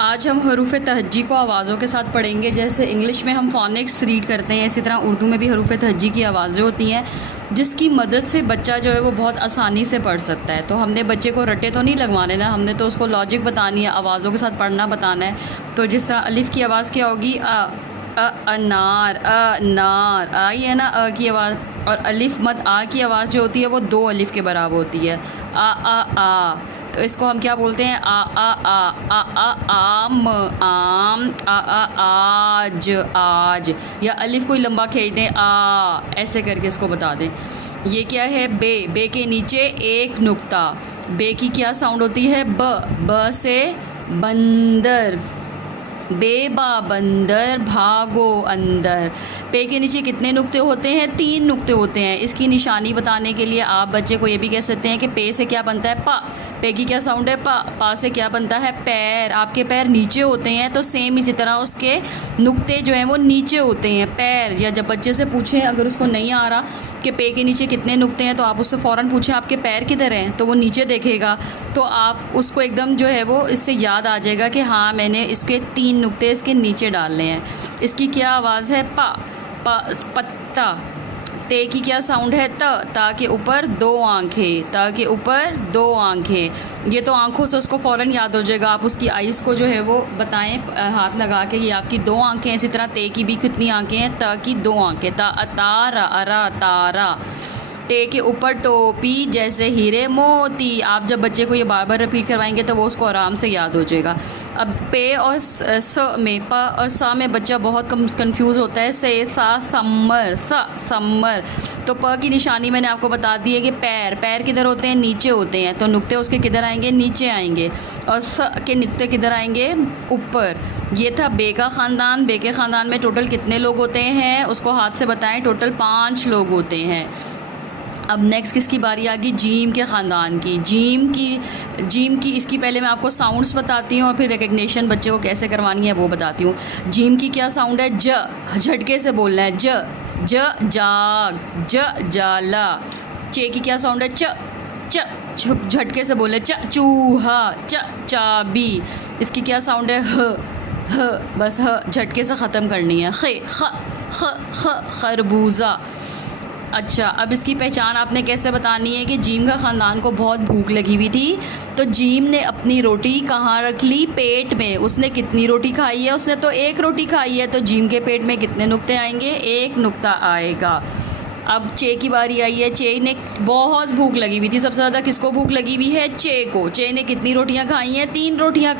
आज हम हरूफ तहज्जी को आवाज़ों के साथ पढ़ेंगे। जैसे इंग्लिश में हम फ़ोनिक्स रीड करते हैं, इसी तरह उर्दू में भी हरूफ तहज्जी की आवाज़ें होती हैं, जिसकी मदद से बच्चा जो है वो बहुत आसानी से पढ़ सकता है। तो हमने बच्चे को रट्टे तो नहीं लगवाने ना, हमने तो उसको लॉजिक बतानी है, आवाज़ों के साथ पढ़ना बताना है। तो जिस तरह अलिफ़ की आवाज़ क्या होगी, अनार, अनार, आई है ना अ की आवाज़। और अलिफ़ मद आ की आवाज़ जो होती है वो 2 अलिफ़ के बराबर होती है, आ। तो इसको हम क्या बोलते हैं, आम, आम, आज, आज। या अलिफ़ कोई लंबा खींच दें, ऐसे करके इसको बता दें। ये क्या है, बे के नीचे एक नुक्ता। बे की क्या साउंड होती है, ब से बंदर, बेबा बंदर भागो अंदर। पे के नीचे कितने नुक्ते होते हैं, 3 नुक्ते होते हैं। इसकी निशानी बताने के लिए आप बच्चे को ये भी कह सकते हैं कि पे से क्या बनता है, पा। पे की क्या साउंड है, पा से क्या बनता है, पैर। आपके पैर नीचे होते हैं तो सेम इसी तरह उसके नुक्ते जो हैं वो नीचे होते हैं, पैर। या जब बच्चे से पूछें, अगर उसको नहीं आ रहा कि पे के नीचे कितने नुक्ते हैं, तो आप उससे फ़ौरन पूछें आपके पैर किधर हैं, तो वो नीचे देखेगा। तो आप उसको एकदम जो है वो इससे याद आ जाएगा कि हाँ मैंने इसके 3 नुक्ते इसके नीचे डालने हैं। इसकी क्या आवाज़ है, पा, पत्ता। ते की क्या साउंड है, ता के ऊपर 2 आँखें, ता के ऊपर 2 आँखें। ये तो आँखों से उसको फ़ौरन याद हो जाएगा। आप उसकी आइज़ को जो है वो बताएं हाथ लगा के, ये आपकी 2 आँखें हैं। इसी तरह ते की भी कितनी आँखें हैं, ता की 2 आँखें, तारा, अरा, तारा। टे के ऊपर टोपी, जैसे हीरे मोती। आप जब बच्चे को ये बार बार रिपीट करवाएंगे तो वो उसको आराम से याद हो जाएगा। अब पे और स में, प और सा में बच्चा बहुत कंफ्यूज होता है। से, सा, सम्मर, सम्मर। तो प की निशानी मैंने आपको बता दी है कि पैर, पैर किधर होते हैं, नीचे होते हैं। तो नुक्ते उसके किधर आएंगे, नीचे आएंगे। और स के नुक्ते किधर आएंगे, ऊपर। ये था बे का ख़ानदान। बे के ख़ानदान में टोटल कितने लोग होते हैं, उसको हाथ से बताएं। टोटल 5 लोग होते हैं। अब नेक्स्ट किसकी बारी आ गई, जीम के ख़ानदान की। जीम की इसकी पहले मैं आपको साउंड्स बताती हूँ और फिर रिकग्निशन बच्चे को कैसे करवानी है वो बताती हूँ। जीम की क्या साउंड है, ज, झटके से बोलना है, जाग, जाला। चे की क्या साउंड है, च, झटके से बोलना है, चूहा, चाबी। इसकी क्या साउंड है, ह, बस ह झटके से ख़त्म करनी है। खरबूजा। अच्छा, अब इसकी पहचान आपने कैसे बतानी है कि जीम का ख़ानदान को बहुत भूख लगी हुई थी, तो जीम ने अपनी रोटी कहाँ रख ली, पेट में। उसने कितनी रोटी खाई है, उसने तो 1 रोटी खाई है। तो जीम के पेट में कितने नुक्ते आएंगे, 1 नुक्ता आएगा। अब चे की बारी आई है। चे ने बहुत भूख लगी हुई थी, सबसे ज़्यादा किसको भूख लगी हुई है, चे को। चे ने कितनी रोटियाँ खाई हैं, 3 रोटियाँ